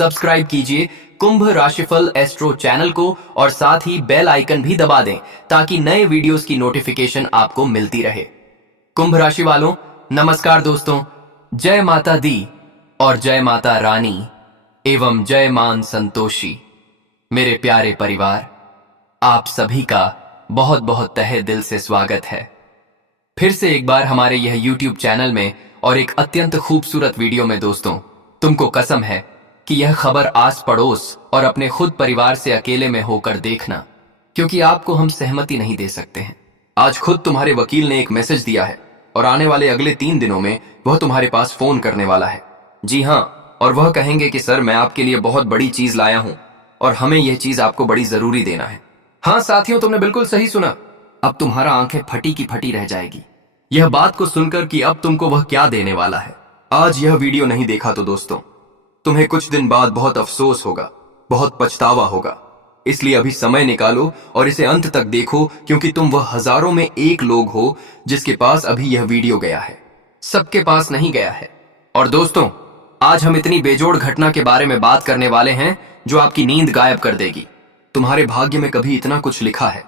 Subscribe कीजिए कुंभ राशिफल astro channel को और साथ ही बेल आइकन भी दबा दें ताकि नए वीडियोस की नोटिफिकेशन आपको मिलती रहे। कुंभ राशि वालों, नमस्कार दोस्तों। जय माता दी और जय माता रानी एवं जय मान संतोषी। मेरे प्यारे परिवार, आप सभी का बहुत बहुत तहे दिल से स्वागत है फिर से एक बार हमारे यह YouTube चैनल में और एक अत्यंत खूबसूरत वीडियो में। दोस्तों, तुमको कसम है कि यह खबर आस पड़ोस और अपने खुद परिवार से अकेले में होकर देखना, क्योंकि आपको हम सहमति नहीं दे सकते हैं। आज खुद तुम्हारे वकील ने एक मैसेज दिया है और आने वाले अगले 3 दिनों में वह तुम्हारे पास फोन करने वाला है। जी हाँ, और वह कहेंगे कि सर, मैं आपके लिए बहुत बड़ी चीज लाया हूं और हमें यह चीज आपको बड़ी जरूरी देना है। हाँ साथियों, तुमने बिल्कुल सही सुना। अब तुम्हारा आंखें फटी की फटी रह जाएगी यह बात को सुनकर कि अब तुमको वह क्या देने वाला है। आज यह वीडियो नहीं देखा तो दोस्तों, तुम्हें कुछ दिन बाद बहुत अफसोस होगा, बहुत पछतावा होगा। इसलिए अभी समय निकालो और इसे अंत तक देखो, क्योंकि तुम वह हजारों में एक लोग हो जिसके पास अभी यह वीडियो गया है, सबके पास नहीं गया है। और दोस्तों, आज हम इतनी बेजोड़ घटना के बारे में बात करने वाले हैं जो आपकी नींद गायब कर देगी। तुम्हारे भाग्य में कभी इतना कुछ लिखा है,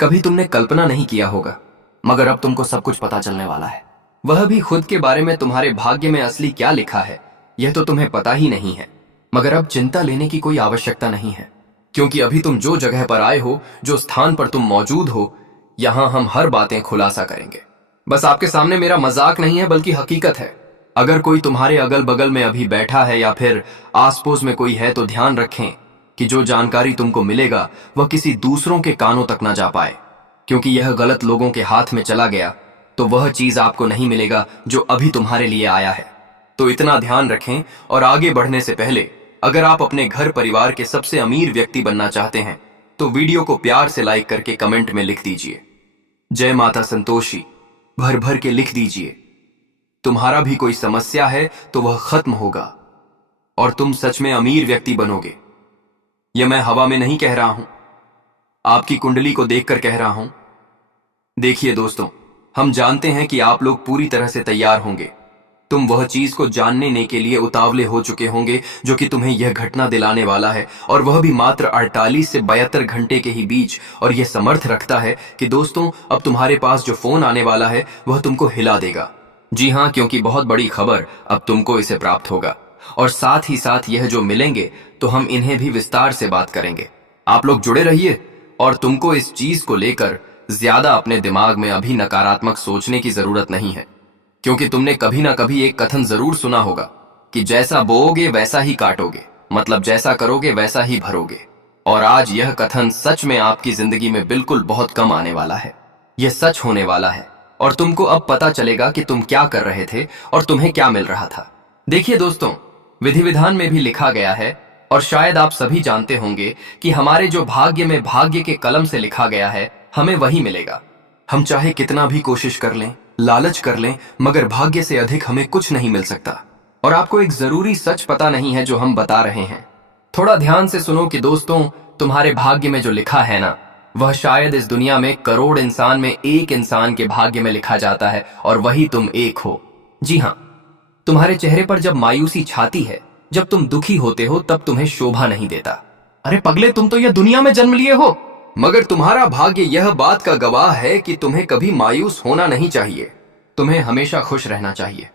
कभी तुमने कल्पना नहीं किया होगा, मगर अब तुमको सब कुछ पता चलने वाला है। वह भी खुद के बारे में। तुम्हारे भाग्य में असली क्या लिखा है यह तो तुम्हें पता ही नहीं है, मगर अब चिंता लेने की कोई आवश्यकता नहीं है, क्योंकि अभी तुम जो जगह पर आए हो, जो स्थान पर तुम मौजूद हो, यहां हम हर बातें खुलासा करेंगे। बस आपके सामने मेरा मजाक नहीं है, बल्कि हकीकत है। अगर कोई तुम्हारे अगल बगल में अभी बैठा है या फिर आस पड़ोस में कोई है, तो ध्यान रखें कि जो जानकारी तुमको मिलेगा वह किसी दूसरों के कानों तक न जा पाए, क्योंकि यह गलत लोगों के हाथ में चला गया तो वह चीज आपको नहीं मिलेगा जो अभी तुम्हारे लिए आया है। तो इतना ध्यान रखें। और आगे बढ़ने से पहले, अगर आप अपने घर परिवार के सबसे अमीर व्यक्ति बनना चाहते हैं तो वीडियो को प्यार से लाइक करके कमेंट में लिख दीजिए जय माता संतोषी, भर भर के लिख दीजिए। तुम्हारा भी कोई समस्या है तो वह खत्म होगा और तुम सच में अमीर व्यक्ति बनोगे। यह मैं हवा में नहीं कह रहा हूं, आपकी कुंडली को देखकर कह रहा हूं। देखिए दोस्तों, हम जानते हैं कि आप लोग पूरी तरह से तैयार होंगे। तुम वह चीज को जानने के लिए उतावले हो चुके होंगे जो कि तुम्हें यह घटना दिलाने वाला है, और वह भी मात्र 48 से 72 घंटे के ही बीच। और यह समर्थ रखता है कि दोस्तों, अब तुम्हारे पास जो फोन आने वाला है वह तुमको हिला देगा। जी हाँ, क्योंकि बहुत बड़ी खबर अब तुमको इसे प्राप्त होगा, और साथ ही साथ यह जो मिलेंगे तो हम इन्हें भी विस्तार से बात करेंगे। आप लोग जुड़े रहिए, और तुमको इस चीज को लेकर ज्यादा अपने दिमाग में अभी नकारात्मक सोचने की जरूरत नहीं है, क्योंकि तुमने कभी ना कभी एक कथन जरूर सुना होगा कि जैसा बोओगे वैसा ही काटोगे, मतलब जैसा करोगे वैसा ही भरोगे। और आज यह कथन सच में आपकी जिंदगी में बिल्कुल बहुत कम आने वाला है। यह सच होने वाला है, और तुमको अब पता चलेगा कि तुम क्या कर रहे थे और तुम्हें क्या मिल रहा था। देखिए दोस्तों, विधि विधान में भी लिखा गया है, और शायद आप सभी जानते होंगे कि हमारे जो भाग्य में भाग्य के कलम से लिखा गया है, हमें वही मिलेगा। हम चाहे कितना भी कोशिश कर लें, लालच कर लें, मगर भाग्य से अधिक हमें कुछ नहीं मिल सकता। और आपको एक जरूरी सच पता नहीं है जो हम बता रहे हैं। थोड़ा ध्यान से सुनो कि दोस्तों, तुम्हारे भाग्य में जो लिखा है ना, वह शायद इस दुनिया में करोड़ इंसान में एक इंसान के भाग्य में लिखा जाता है, और वही तुम एक हो। जी हाँ, तुम्हारे चेहरे पर जब मायूसी छाती है, जब तुम दुखी होते हो, तब तुम्हें शोभा नहीं देता। अरे पगले, तुम तो यह दुनिया में जन्म लिए हो, मगर तुम्हारा भाग्य यह बात का गवाह है कि तुम्हें कभी मायूस होना नहीं चाहिए। तुम्हें हमेशा खुश रहना चाहिए,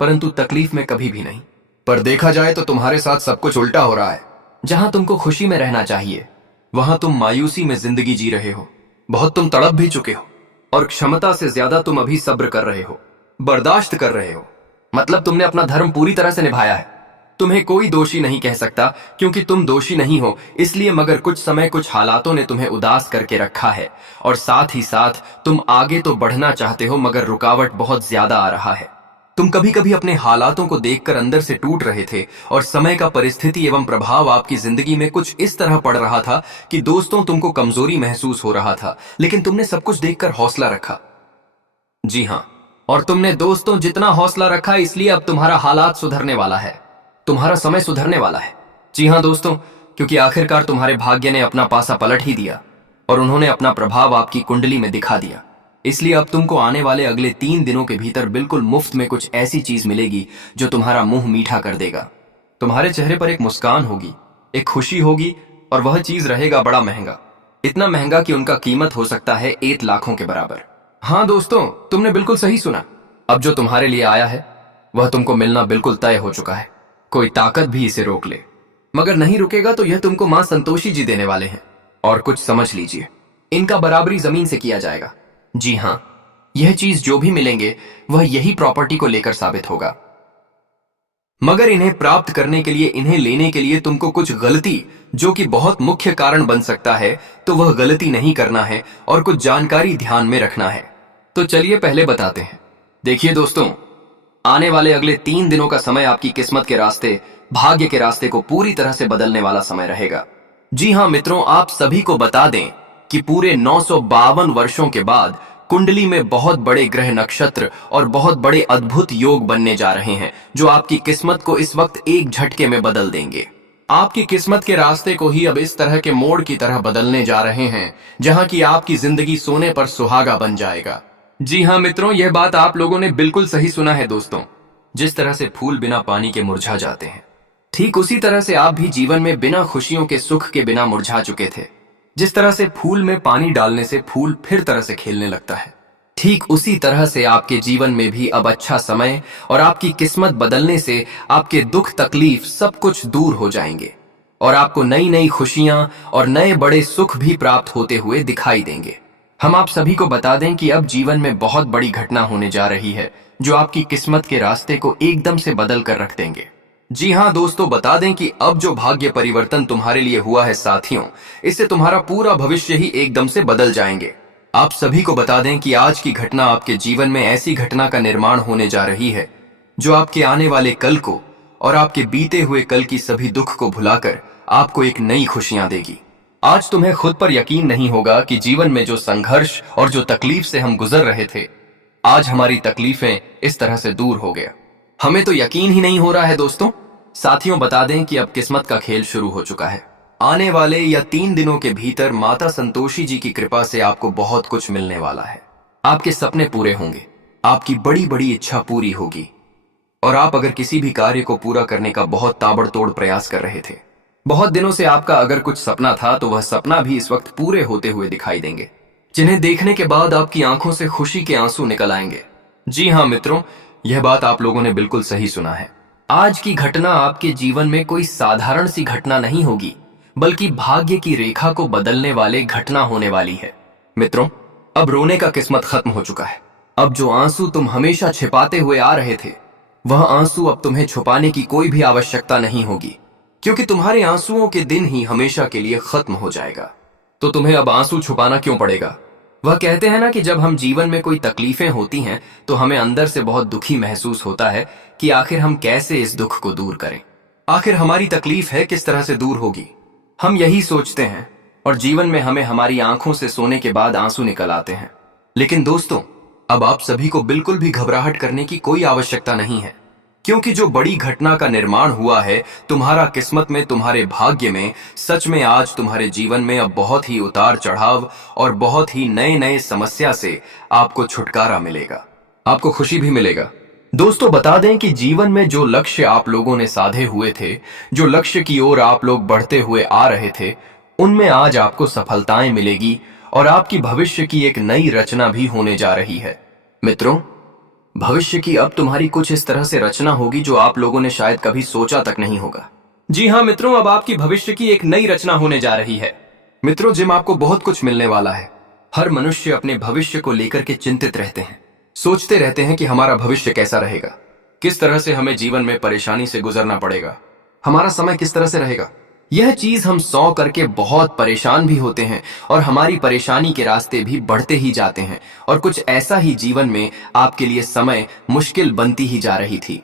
परंतु तकलीफ में कभी भी नहीं। पर देखा जाए तो तुम्हारे साथ सब कुछ उल्टा हो रहा है। जहां तुमको खुशी में रहना चाहिए, वहां तुम मायूसी में जिंदगी जी रहे हो। बहुत तुम तड़प भी चुके हो, और क्षमता से ज्यादा तुम अभी सब्र कर रहे हो, बर्दाश्त कर रहे हो। मतलब तुमने अपना धर्म पूरी तरह से निभाया है। तुम्हें कोई दोषी नहीं कह सकता, क्योंकि तुम दोषी नहीं हो इसलिए, मगर कुछ समय कुछ हालातों ने तुम्हें उदास करके रखा है। और साथ ही साथ तुम आगे तो बढ़ना चाहते हो, मगर रुकावट बहुत ज्यादा आ रहा है। तुम कभी कभी अपने हालातों को देखकर अंदर से टूट रहे थे, और समय का परिस्थिति एवं प्रभाव आपकी जिंदगी में कुछ इस तरह पड़ रहा था कि दोस्तों, तुमको कमजोरी महसूस हो रहा था, लेकिन तुमने सब कुछ देखकर हौसला रखा। जी हाँ, और तुमने दोस्तों जितना हौसला रखा, इसलिए अब तुम्हारा हालात सुधरने वाला है, तुम्हारा समय सुधरने वाला है। जी हाँ दोस्तों, क्योंकि आखिरकार तुम्हारे भाग्य ने अपना पासा पलट ही दिया, और उन्होंने अपना प्रभाव आपकी कुंडली में दिखा दिया। इसलिए अब तुमको आने वाले अगले 3 दिनों के भीतर बिल्कुल मुफ्त में कुछ ऐसी चीज मिलेगी जो तुम्हारा मुंह मीठा कर देगा। तुम्हारे चेहरे पर एक मुस्कान होगी, एक खुशी होगी, और वह चीज रहेगा बड़ा महंगा, इतना महंगा कि उनका कीमत हो सकता है 1 लाखों के बराबर। हाँ दोस्तों, तुमने बिल्कुल सही सुना। अब जो तुम्हारे लिए आया है वह तुमको मिलना बिल्कुल तय हो चुका है। कोई ताकत भी इसे रोक ले, मगर नहीं रुकेगा तो यह तुमको मां संतोषी जी देने वाले हैं। और कुछ समझ लीजिए, इनका बराबरी जमीन से किया जाएगा। जी हाँ, यह चीज जो भी मिलेंगे वह यही प्रॉपर्टी को लेकर साबित होगा। मगर इन्हें प्राप्त करने के लिए, इन्हें लेने के लिए तुमको कुछ गलती, जो कि बहुत मुख्य कारण बन सकता है, तो वह गलती नहीं करना है और कुछ जानकारी ध्यान में रखना है। तो चलिए पहले बताते हैं। देखिए दोस्तों, आने वाले अगले 3 दिनों का समय आपकी किस्मत के रास्ते, भाग्य के रास्ते को पूरी तरह से बदलने वाला समय रहेगा। जी हाँ मित्रों, आप सभी को बता दें कि पूरे 952 वर्षों के बाद कुंडली में बहुत बड़े ग्रह, नक्षत्र और बहुत बड़े अद्भुत योग बनने जा रहे हैं, जो आपकी किस्मत को इस वक्त एक झटके में बदल देंगे। आपकी किस्मत के रास्ते को ही अब इस तरह के मोड़ की तरह बदलने जा रहे हैं, जहां की आपकी जिंदगी सोने पर सुहागा बन जाएगा। जी हाँ मित्रों, यह बात आप लोगों ने बिल्कुल सही सुना है दोस्तों। जिस तरह से फूल बिना पानी के मुरझा जाते हैं, ठीक उसी तरह से आप भी जीवन में बिना खुशियों के, सुख के बिना मुरझा चुके थे। जिस तरह से फूल में पानी डालने से फूल फिर तरह से खेलने लगता है, ठीक उसी तरह से आपके जीवन में भी अब अच्छा समय और आपकी किस्मत बदलने से आपके दुख, तकलीफ सब कुछ दूर हो जाएंगे और आपको नई नई खुशियां और नए बड़े सुख भी प्राप्त होते हुए दिखाई देंगे। हम आप सभी को बता दें कि अब जीवन में बहुत बड़ी घटना होने जा रही है, जो आपकी किस्मत के रास्ते को एकदम से बदल कर रख देंगे। जी हाँ दोस्तों, बता दें कि अब जो भाग्य परिवर्तन तुम्हारे लिए हुआ है साथियों, इससे तुम्हारा पूरा भविष्य ही एकदम से बदल जाएंगे। आप सभी को बता दें कि आज की घटना आपके जीवन में ऐसी घटना का निर्माण होने जा रही है, जो आपके आने वाले कल को और आपके बीते हुए कल की सभी दुख को भुलाकर आपको एक नई खुशियां देगी। आज तुम्हें खुद पर यकीन नहीं होगा कि जीवन में जो संघर्ष और जो तकलीफ से हम गुजर रहे थे, आज हमारी तकलीफें इस तरह से दूर हो गया। हमें तो यकीन ही नहीं हो रहा है दोस्तों। साथियों, बता दें कि अब किस्मत का खेल शुरू हो चुका है। आने वाले या 3 दिनों के भीतर माता संतोषी जी की कृपा से आपको बहुत कुछ मिलने वाला है। आपके सपने पूरे होंगे, आपकी बड़ी बड़ी इच्छा पूरी होगी, और आप अगर किसी भी कार्य को पूरा करने का बहुत ताबड़तोड़ प्रयास कर रहे थे, बहुत दिनों से आपका अगर कुछ सपना था, तो वह सपना भी इस वक्त पूरे होते हुए दिखाई देंगे, जिन्हें देखने के बाद आपकी आंखों से खुशी के आंसू निकल आएंगे। जी हाँ मित्रों, यह बात आप लोगों ने बिल्कुल सही सुना है। आज की घटना आपके जीवन में कोई साधारण सी घटना नहीं होगी, बल्कि भाग्य की रेखा को बदलने वाले घटना होने वाली है। मित्रों, अब रोने का किस्मत खत्म हो चुका है। अब जो आंसू तुम हमेशा छिपाते हुए आ रहे थे, वह आंसू अब तुम्हें छुपाने की कोई भी आवश्यकता नहीं होगी, क्योंकि तुम्हारे आंसुओं के दिन ही हमेशा के लिए खत्म हो जाएगा। तो तुम्हें अब आंसू छुपाना क्यों पड़ेगा? वह कहते हैं ना कि जब हम जीवन में कोई तकलीफें होती हैं, तो हमें अंदर से बहुत दुखी महसूस होता है कि आखिर हम कैसे इस दुख को दूर करें, आखिर हमारी तकलीफ है किस तरह से दूर होगी। हम यही सोचते हैं और जीवन में हमें हमारी आंखों से सोने के बाद आंसू निकल आते हैं। लेकिन दोस्तों, अब आप सभी को बिल्कुल भी घबराहट करने की कोई आवश्यकता नहीं है, क्योंकि जो बड़ी घटना का निर्माण हुआ है तुम्हारा किस्मत में, तुम्हारे भाग्य में, सच में आज तुम्हारे जीवन में अब बहुत ही उतार चढ़ाव और बहुत ही नए नए समस्या से आपको छुटकारा मिलेगा, आपको खुशी भी मिलेगा। दोस्तों, बता दें कि जीवन में जो लक्ष्य आप लोगों ने साधे हुए थे, जो लक्ष्य की ओर आप लोग बढ़ते हुए आ रहे थे, उनमें आज आपको सफलताएं मिलेगी और आपकी भविष्य की एक नई रचना भी होने जा रही है। मित्रों, भविष्य की अब तुम्हारी कुछ इस तरह से रचना होगी जो आप लोगों ने शायद कभी सोचा तक नहीं होगा। जी हाँ मित्रों, अब आपकी भविष्य की एक नई रचना होने जा रही है। मित्रों, जिम आपको बहुत कुछ मिलने वाला है। हर मनुष्य अपने भविष्य को लेकर के चिंतित रहते हैं, सोचते रहते हैं कि हमारा भविष्य कैसा रहेगा, किस तरह से हमें जीवन में परेशानी से गुजरना पड़ेगा, हमारा समय किस तरह से रहेगा। यह चीज हम 100 करके बहुत परेशान भी होते हैं और हमारी परेशानी के रास्ते भी बढ़ते ही जाते हैं, और कुछ ऐसा ही जीवन में आपके लिए समय मुश्किल बनती ही जा रही थी,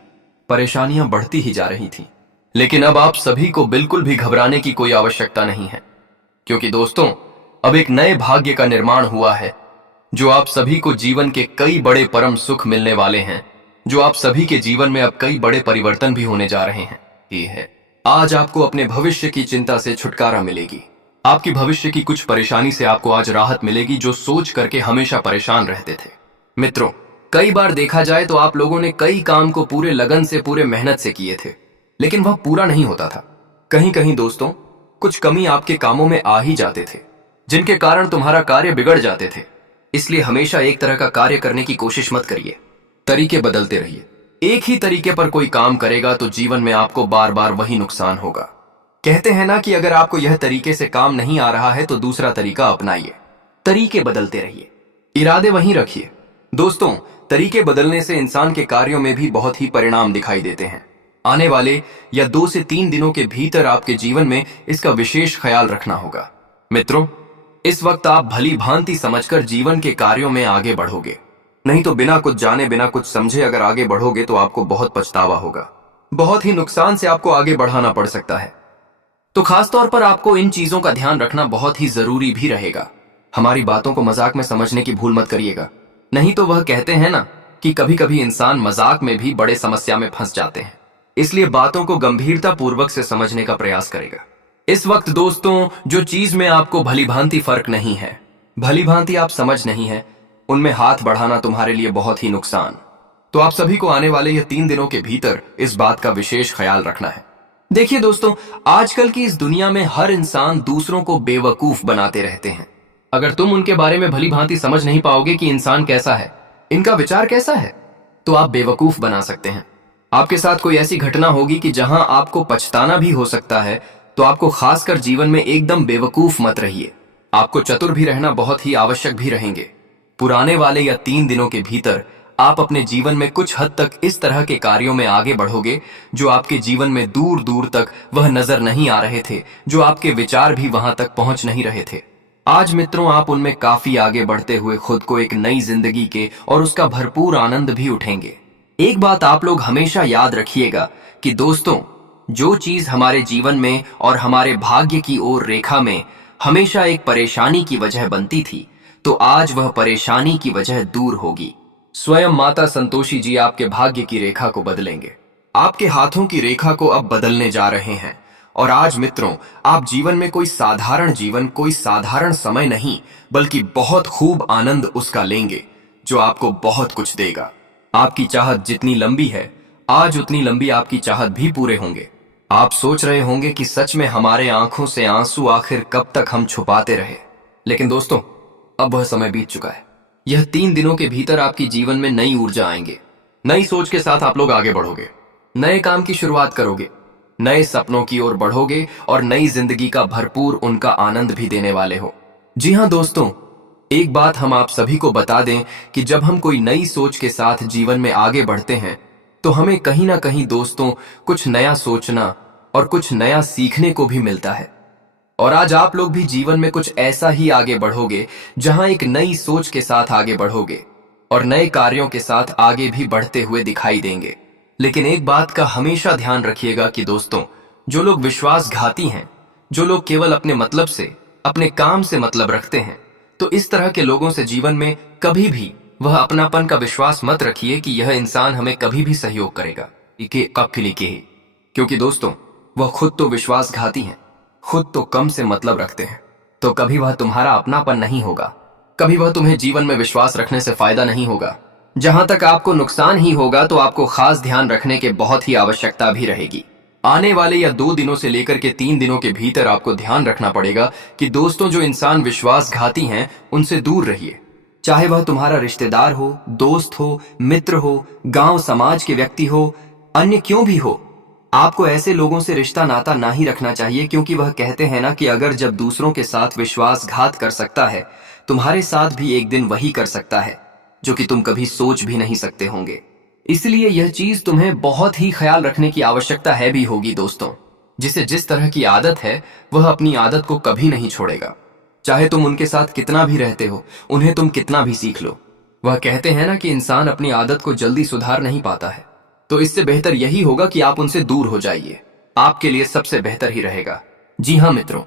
परेशानियां बढ़ती ही जा रही थी। लेकिन अब आप सभी को बिल्कुल भी घबराने की कोई आवश्यकता नहीं है, क्योंकि दोस्तों, अब एक नए भाग्य का निर्माण हुआ है, जो आप सभी को जीवन के कई बड़े परम सुख मिलने वाले हैं, जो आप सभी के जीवन में अब कई बड़े परिवर्तन भी होने जा रहे हैं। ये है, आज आपको अपने भविष्य की चिंता से छुटकारा मिलेगी। आपकी भविष्य की कुछ परेशानी से आपको आज राहत मिलेगी, जो सोच करके हमेशा परेशान रहते थे। मित्रों, कई बार देखा जाए तो आप लोगों ने कई काम को पूरे लगन से, पूरे मेहनत से किए थे, लेकिन वह पूरा नहीं होता था। कहीं कहीं दोस्तों, कुछ कमी आपके कामों में आ ही जाते थे, जिनके कारण तुम्हारा कार्य बिगड़ जाते थे। इसलिए हमेशा एक तरह का कार्य करने की कोशिश मत करिए, तरीके बदलते रहिए। एक ही तरीके पर कोई काम करेगा तो जीवन में आपको बार बार वही नुकसान होगा। कहते हैं ना कि अगर आपको यह तरीके से काम नहीं आ रहा है तो दूसरा तरीका अपनाइए। तरीके बदलते रहिए, इरादे वहीं रखिए। दोस्तों, तरीके बदलने से इंसान के कार्यों में भी बहुत ही परिणाम दिखाई देते हैं। आने वाले या 2 से 3 दिनों के भीतर आपके जीवन में इसका विशेष ख्याल रखना होगा। मित्रों, इस वक्त आप भली भांति समझकर जीवन के कार्यों में आगे बढ़ोगे, नहीं तो बिना कुछ जाने बिना कुछ समझे अगर आगे बढ़ोगे तो आपको बहुत पछतावा होगा। बहुत ही नुकसान से आपको आगे बढ़ाना पड़ सकता है। तो खास तौर पर आपको इन चीजों का ध्यान रखना बहुत ही जरूरी भी रहेगा। हमारी बातों को मजाक में समझने की भूल मत करिएगा, नहीं तो वह कहते हैं ना कि कभी कभी इंसान मजाक में भी बड़े समस्या में फंस जाते हैं। इसलिए बातों को गंभीरता पूर्वक से समझने का प्रयास करेगा। इस वक्त दोस्तों, जो चीज में आपको भली भांति फर्क नहीं है, भली भांति आप समझ नहीं है, उनमें हाथ बढ़ाना तुम्हारे लिए बहुत ही नुकसान। तो आप सभी को आने वाले यह 3 दिनों के भीतर इस बात का विशेष ख्याल रखना है। देखिए दोस्तों, आजकल की इस दुनिया में हर इंसान दूसरों को बेवकूफ बनाते रहते हैं। अगर तुम उनके बारे में भली भांति समझ नहीं पाओगे कि इंसान कैसा है, इनका विचार कैसा है, तो आप बेवकूफ बना सकते हैं। आपके साथ कोई ऐसी घटना होगी कि जहां आपको पछताना भी हो सकता है, तो आपको खासकर जीवन में एकदम बेवकूफ मत रहिए। आपको चतुर भी रहना बहुत ही आवश्यक भी रहेंगे। पुराने वाले या 3 दिनों के भीतर आप अपने जीवन में कुछ हद तक इस तरह के कार्यों में आगे बढ़ोगे जो आपके जीवन में दूर दूर तक वह नजर नहीं आ रहे थे, जो आपके विचार भी वहां तक पहुंच नहीं रहे थे। आज मित्रों, आप उनमें काफी आगे बढ़ते हुए खुद को एक नई जिंदगी के और उसका भरपूर आनंद भी उठेंगे। एक बात आप लोग हमेशा याद रखिएगा कि दोस्तों, जो चीज हमारे जीवन में और हमारे भाग्य की ओर रेखा में हमेशा एक परेशानी की वजह बनती थी, तो आज वह परेशानी की वजह दूर होगी। स्वयं माता संतोषी जी आपके भाग्य की रेखा को बदलेंगे। आपके हाथों की रेखा को अब बदलने जा रहे हैं। और आज मित्रों, आप जीवन में कोई साधारण जीवन, कोई साधारण समय नहीं, बल्कि बहुत खूब आनंद उसका लेंगे, जो आपको बहुत कुछ देगा। आपकी चाहत जितनी लंबी है, आज उतनी लंबी आपकी चाहत भी पूरे होंगे। आप सोच रहे होंगे कि सच में हमारे आंखों से आंसू आखिर कब तक हम छुपाते रहे। लेकिन दोस्तों, अब वह समय बीत चुका है। यह 3 दिनों के भीतर आपकी जीवन में नई ऊर्जा आएंगे। नई सोच के साथ आप लोग आगे बढ़ोगे, नए काम की शुरुआत करोगे, नए सपनों की ओर बढ़ोगे और नई जिंदगी का भरपूर उनका आनंद भी देने वाले हो। जी हां दोस्तों, एक बात हम आप सभी को बता दें कि जब हम कोई नई सोच के साथ जीवन में आगे बढ़ते हैं, तो हमें कहीं ना कहीं दोस्तों कुछ नया सोचना और कुछ नया सीखने को भी मिलता है। और आज आप लोग भी जीवन में कुछ ऐसा ही आगे बढ़ोगे, जहां एक नई सोच के साथ आगे बढ़ोगे और नए कार्यों के साथ आगे भी बढ़ते हुए दिखाई देंगे। लेकिन एक बात का हमेशा ध्यान रखिएगा कि दोस्तों, जो लोग विश्वासघाती हैं, जो लोग केवल अपने मतलब से, अपने काम से मतलब रखते हैं, तो इस तरह के लोगों से जीवन में कभी भी वह अपनापन का विश्वास मत रखिए कि यह इंसान हमें कभी भी सहयोग करेगा। कब के लिए, क्योंकि दोस्तों, वह खुद तो विश्वासघाती हैं, खुद तो कम से मतलब रखते हैं। तो कभी वह तुम्हारा अपनापन नहीं होगा, कभी वह तुम्हें जीवन में विश्वास रखने से फायदा नहीं होगा। जहां तक आपको नुकसान ही होगा, तो आपको खास ध्यान रखने के बहुत ही आवश्यकता भी रहेगी। आने वाले या 2 दिनों से लेकर के 3 दिनों के भीतर आपको ध्यान रखना पड़ेगा कि दोस्तों, जो इंसान विश्वासघाती हैं, उनसे दूर रहिए। चाहे वह तुम्हारा रिश्तेदार हो, दोस्त हो, मित्र हो, गांव समाज के व्यक्ति हो, अन्य क्यों भी हो, आपको ऐसे लोगों से रिश्ता नाता ना ही रखना चाहिए, क्योंकि वह कहते हैं ना कि अगर जब दूसरों के साथ विश्वासघात कर सकता है, तुम्हारे साथ भी एक दिन वही कर सकता है, जो कि तुम कभी सोच भी नहीं सकते होंगे। इसलिए यह चीज तुम्हें बहुत ही ख्याल रखने की आवश्यकता है भी होगी दोस्तों। जिसे जिस तरह की आदत है, वह अपनी आदत को कभी नहीं छोड़ेगा। चाहे तुम उनके साथ कितना भी रहते हो, उन्हें तुम कितना भी सीख लो। वह कहते हैं ना कि इंसान अपनी आदत को जल्दी सुधार नहीं पाता है। तो इससे बेहतर यही होगा कि आप उनसे दूर हो जाइए। आपके लिए सबसे बेहतर ही रहेगा। जी हां मित्रों,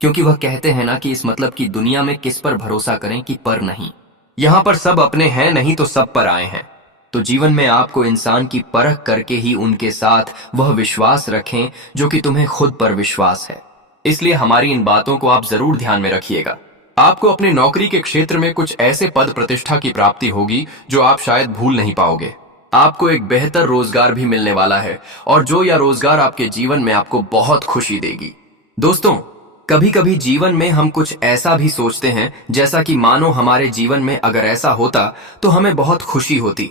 क्योंकि वह कहते हैं ना कि इस मतलब की दुनिया में किस पर भरोसा करें कि पर नहीं। यहां पर सब अपने हैं, नहीं तो सब पर आए हैं। तो जीवन में आपको इंसान की परख करके ही उनके साथ वह विश्वास रखें जो कि तुम्हें खुद पर विश्वास है। इसलिए हमारी इन बातों को आप जरूर ध्यान में रखिएगा। आपको अपने नौकरी के क्षेत्र में कुछ ऐसे पद प्रतिष्ठा की प्राप्ति होगी जो आप शायद भूल नहीं पाओगे। आपको एक बेहतर रोजगार भी मिलने वाला है और जो यह रोजगार आपके जीवन में आपको बहुत खुशी देगी। दोस्तों, कभी कभी जीवन में हम कुछ ऐसा भी सोचते हैं जैसा कि मानो हमारे जीवन में अगर ऐसा होता तो हमें बहुत खुशी होती।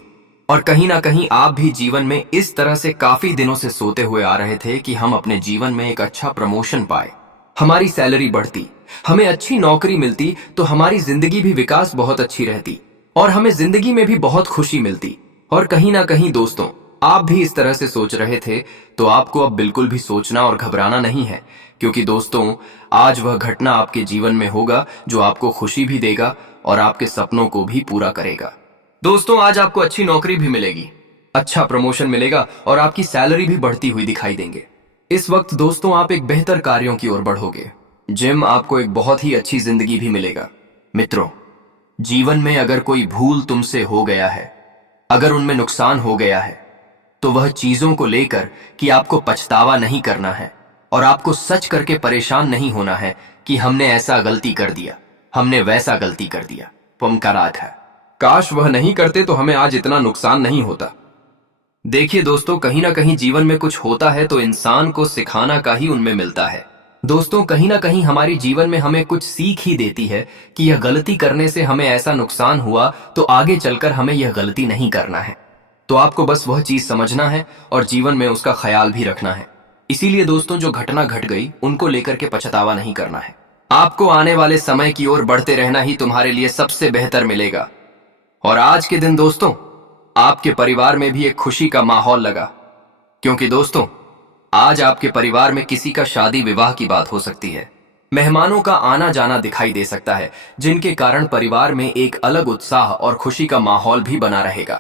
और कहीं ना कहीं आप भी जीवन में इस तरह से काफी दिनों से सोते हुए आ रहे थे कि हम अपने जीवन में एक अच्छा प्रमोशन पाए, हमारी सैलरी बढ़ती, हमें अच्छी नौकरी मिलती तो हमारी जिंदगी भी विकास बहुत अच्छी रहती और हमें जिंदगी में भी बहुत खुशी मिलती। और कहीं ना कहीं दोस्तों, आप भी इस तरह से सोच रहे थे तो आपको अब बिल्कुल भी सोचना और घबराना नहीं है, क्योंकि दोस्तों आज वह घटना आपके जीवन में होगा जो आपको खुशी भी देगा और आपके सपनों को भी पूरा करेगा। दोस्तों, आज आपको अच्छी नौकरी भी मिलेगी, अच्छा प्रमोशन मिलेगा और आपकी सैलरी भी बढ़ती हुई दिखाई देंगे। इस वक्त दोस्तों आप एक बेहतर कार्यों की ओर बढ़ोगे। जिम आपको एक बहुत ही अच्छी जिंदगी भी मिलेगा। मित्रों, जीवन में अगर कोई भूल तुमसे हो गया है, अगर उनमें नुकसान हो गया है, तो वह चीजों को लेकर कि आपको पछतावा नहीं करना है और आपको सच करके परेशान नहीं होना है कि हमने ऐसा गलती कर दिया, हमने वैसा गलती कर दिया, पुमकरात है, काश वह नहीं करते तो हमें आज इतना नुकसान नहीं होता। देखिए दोस्तों, कहीं ना कहीं जीवन में कुछ होता है तो इंसान को सिखाना का ही उनमें मिलता है। दोस्तों, कहीं ना कहीं हमारी जीवन में हमें कुछ सीख ही देती है कि यह गलती करने से हमें ऐसा नुकसान हुआ तो आगे चलकर हमें यह गलती नहीं करना है। तो आपको बस वह चीज समझना है और जीवन में उसका ख्याल भी रखना है। इसीलिए दोस्तों, जो घटना घट गई उनको लेकर के पछतावा नहीं करना है। आपको आने वाले समय की ओर बढ़ते रहना ही तुम्हारे लिए सबसे बेहतर मिलेगा। और आज के दिन दोस्तों, आपके परिवार में भी एक खुशी का माहौल लगा, क्योंकि दोस्तों आज आपके परिवार में किसी का शादी विवाह की बात हो सकती है। मेहमानों का आना जाना दिखाई दे सकता है, जिनके कारण परिवार में एक अलग उत्साह और खुशी का माहौल भी बना रहेगा।